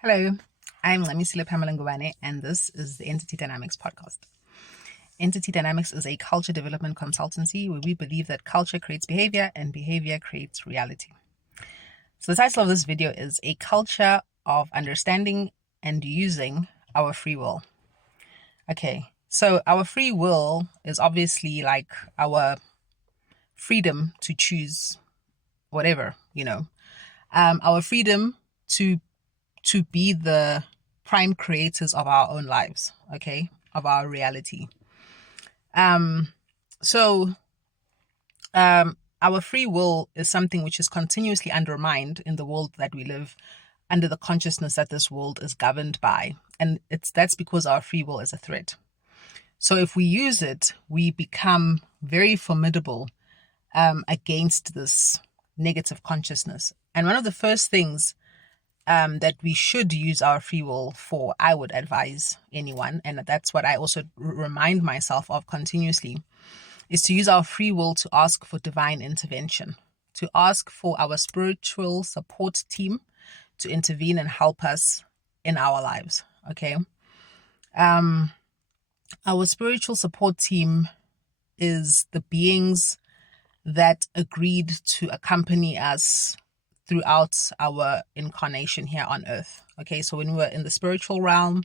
Hello, I'm Lemisile Pamela Ngubane, and this is the Entity Dynamics podcast. Entity Dynamics is a culture development consultancy where we believe that culture creates behavior and behavior creates reality. So the title of this video is A Culture of Understanding and Using Our Free Will. Okay, so our free will is obviously like our freedom to choose whatever, our freedom to be the prime creators of our own lives, okay, of our reality. So our free will is something which is continuously undermined in the world that we live under the consciousness that this world is governed by. And that's because our free will is a threat. So if we use it, we become very formidable against this negative consciousness. And one of the first things that we should use our free will for, I would advise anyone, and that's what I also remind myself of continuously, is to use our free will to ask for divine intervention, to ask for our spiritual support team to intervene and help us in our lives. Okay. Our spiritual support team is the beings that agreed to accompany us throughout our incarnation here on earth. Okay, so when we were in the spiritual realm,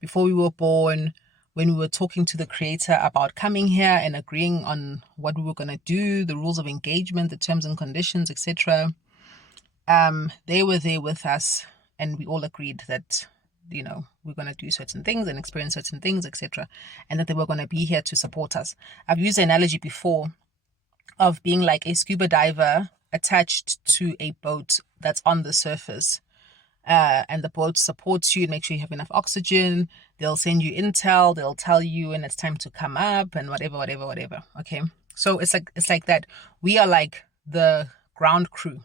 before we were born, when we were talking to the creator about coming here and agreeing on what we were going to do, the rules of engagement, the terms and conditions, etc., they were there with us, and we all agreed that we're going to do certain things and experience certain things, etc., and that they were going to be here to support us. I've used the analogy before of being like a scuba diver attached to a boat that's on the surface, and the boat supports you and make sure you have enough oxygen. They'll send you intel, they'll tell you when it's time to come up and whatever. Okay, so it's like that. We are like the ground crew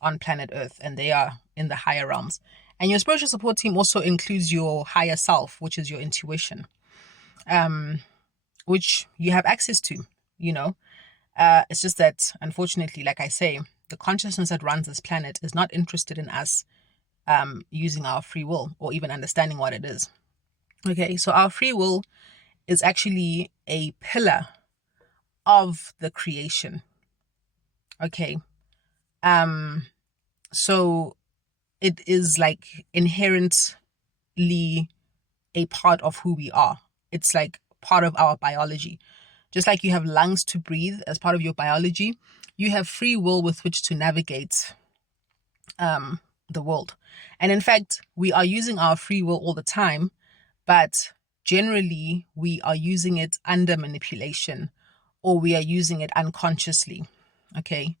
on planet Earth, and they are in the higher realms. And your spiritual support team also includes your higher self, which is your intuition, which you have access to. It's just that, unfortunately, like I say, the consciousness that runs this planet is not interested in us using our free will or even understanding what it is. Okay, so our free will is actually a pillar of the creation. Okay, so it is like inherently a part of who we are. It's like part of our biology. Just like you have lungs to breathe as part of your biology, you have free will with which to navigate the world. And in fact, we are using our free will all the time, but generally we are using it under manipulation, or we are using it unconsciously. Okay.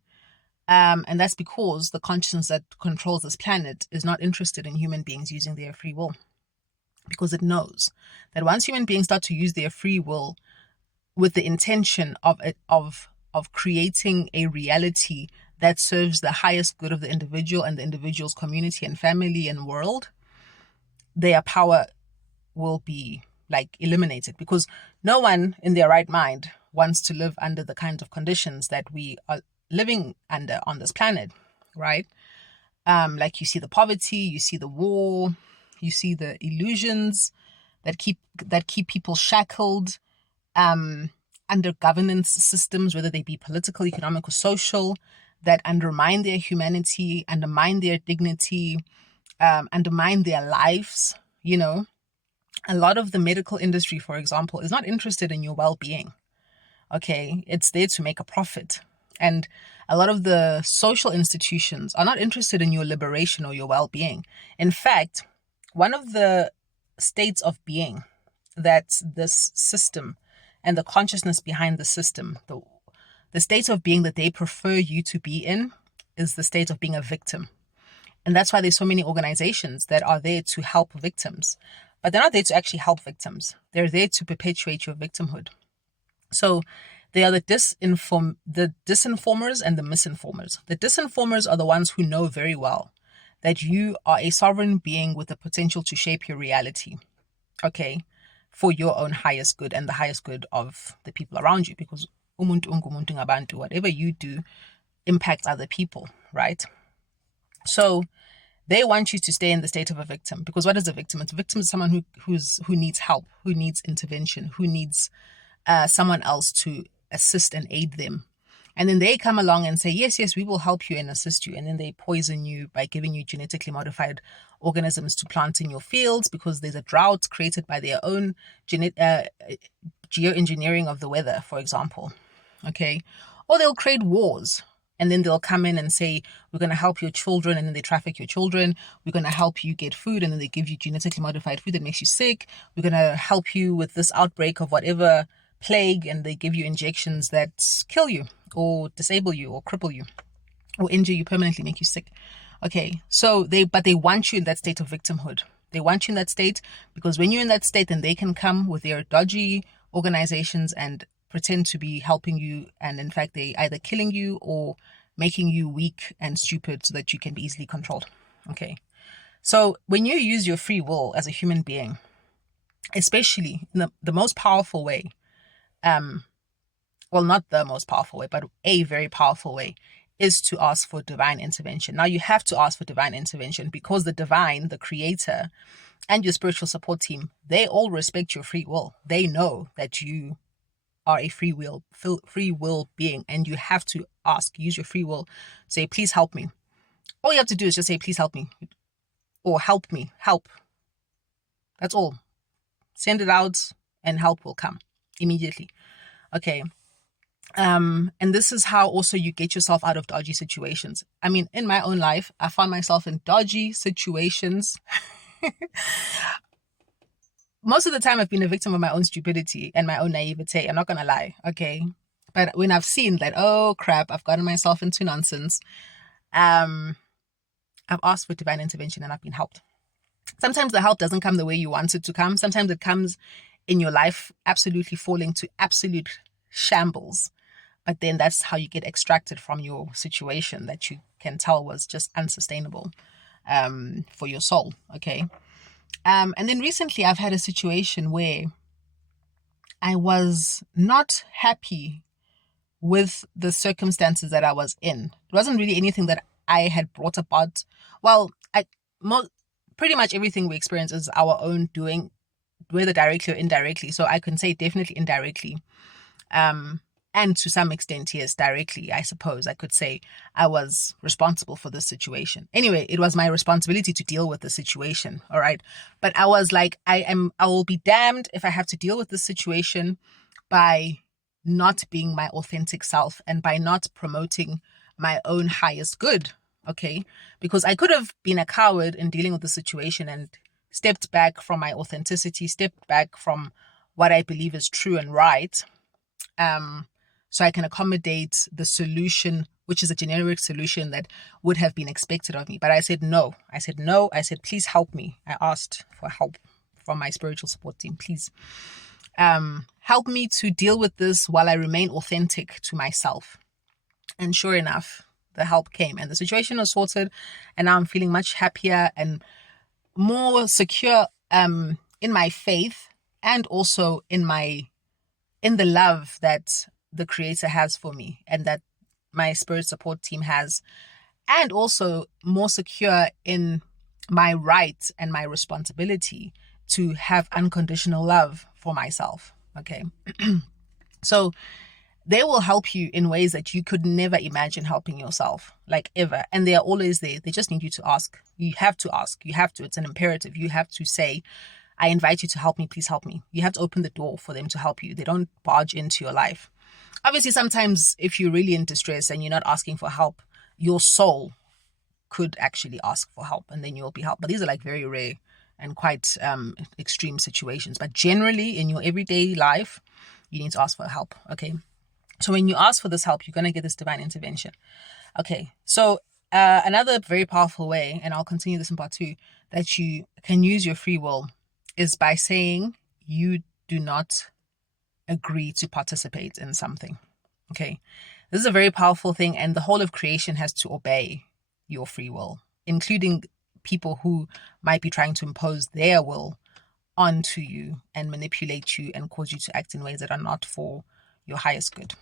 And that's because the consciousness that controls this planet is not interested in human beings using their free will, because it knows that once human beings start to use their free will with the intention of creating a reality that serves the highest good of the individual and the individual's community and family and world, their power will be like eliminated, because no one in their right mind wants to live under the kinds of conditions that we are living under on this planet, right? Like you see the poverty, you see the war, you see the illusions that keep people shackled under governance systems, whether they be political, economic, or social, that undermine their humanity, undermine their dignity, undermine their lives. A lot of the medical industry, for example, is not interested in your well-being. Okay, it's there to make a profit. And a lot of the social institutions are not interested in your liberation or your well-being. In fact, one of the states of being that this system and the consciousness behind the system, the state of being that they prefer you to be in, is the state of being a victim. And that's why there's so many organizations that are there to help victims. But they're not there to actually help victims. They're there to perpetuate your victimhood. So they are the disinformers and the misinformers. The disinformers are the ones who know very well that you are a sovereign being with the potential to shape your reality. Okay, for your own highest good and the highest good of the people around you, because whatever you do impacts other people, right? So They want you to stay in the state of a victim, because what is a victim? It's a victim is someone who needs help, who needs intervention, who needs someone else to assist and aid them. And then they come along and say, yes, yes, we will help you and assist you. And then they poison you by giving you genetically modified organisms to plant in your fields because there's a drought created by their own geoengineering of the weather, for example. Okay. Or they'll create wars. And then they'll come in and say, we're going to help your children. And then they traffic your children. We're going to help you get food. And then they give you genetically modified food that makes you sick. We're going to help you with this outbreak of whatever plague. And they give you injections that kill you or disable you or cripple you or injure you permanently, make you sick. Okay. So they want you in that state of victimhood. They want you in that state because when you're in that state, then they can come with their dodgy organizations and pretend to be helping you, and in fact they either killing you or making you weak and stupid so that you can be easily controlled. Okay, so when you use your free will as a human being, especially in the most powerful way, well, not the most powerful way, but a very powerful way, is to ask for divine intervention. Now you have to ask for divine intervention because the divine, the creator, and your spiritual support team, they all respect your free will. They know that you are a free will being, and you have to use your free will. Say, please help me. All you have to do is just say, please help me, or help me, help. That's all. Send it out and help will come immediately. Okay. And this is how also you get yourself out of dodgy situations. I mean, in my own life, I found myself in dodgy situations. Most of the time I've been a victim of my own stupidity and my own naivete. I'm not going to lie. Okay. But when I've seen that, oh crap, I've gotten myself into nonsense, I've asked for divine intervention and I've been helped. Sometimes the help doesn't come the way you want it to come. Sometimes it comes in your life absolutely falling to absolute shambles. But then that's how you get extracted from your situation that you can tell was just unsustainable for your soul. Okay. And then recently I've had a situation where I was not happy with the circumstances that I was in. It wasn't really anything that I had brought about. Well, pretty much everything we experience is our own doing, whether directly or indirectly. So I can say definitely indirectly. And to some extent, yes, directly, I suppose I could say I was responsible for this situation. Anyway, it was my responsibility to deal with the situation. All right. But I was like, I will be damned if I have to deal with this situation by not being my authentic self and by not promoting my own highest good. Okay. Because I could have been a coward in dealing with the situation and stepped back from my authenticity, stepped back from what I believe is true and right. So I can accommodate the solution, which is a generic solution that would have been expected of me. But I said no. I said, please help me. I asked for help from my spiritual support team. Please help me to deal with this while I remain authentic to myself. And sure enough, the help came and the situation was sorted. And now I'm feeling much happier and more secure in my faith and also in the love that the creator has for me and that my spirit support team has, and also more secure in my right and my responsibility to have unconditional love for myself. Okay. So they will help you in ways that you could never imagine helping yourself, like ever. And they are always there. They just need you to ask. You have to ask. You have to. It's an imperative. You have to say, I invite you to help me. Please help me. You have to open the door for them to help you. They don't barge into your life. Obviously, sometimes if you're really in distress and you're not asking for help, your soul could actually ask for help and then you'll be helped. But these are like very rare and quite extreme situations. But generally in your everyday life, you need to ask for help. Okay. So when you ask for this help, you're going to get this divine intervention. Okay. So another very powerful way, and I'll continue this in part 2, that you can use your free will is by saying you do not agree to participate in something. Okay. This is a very powerful thing, and the whole of creation has to obey your free will, including people who might be trying to impose their will onto you and manipulate you and cause you to act in ways that are not for your highest good.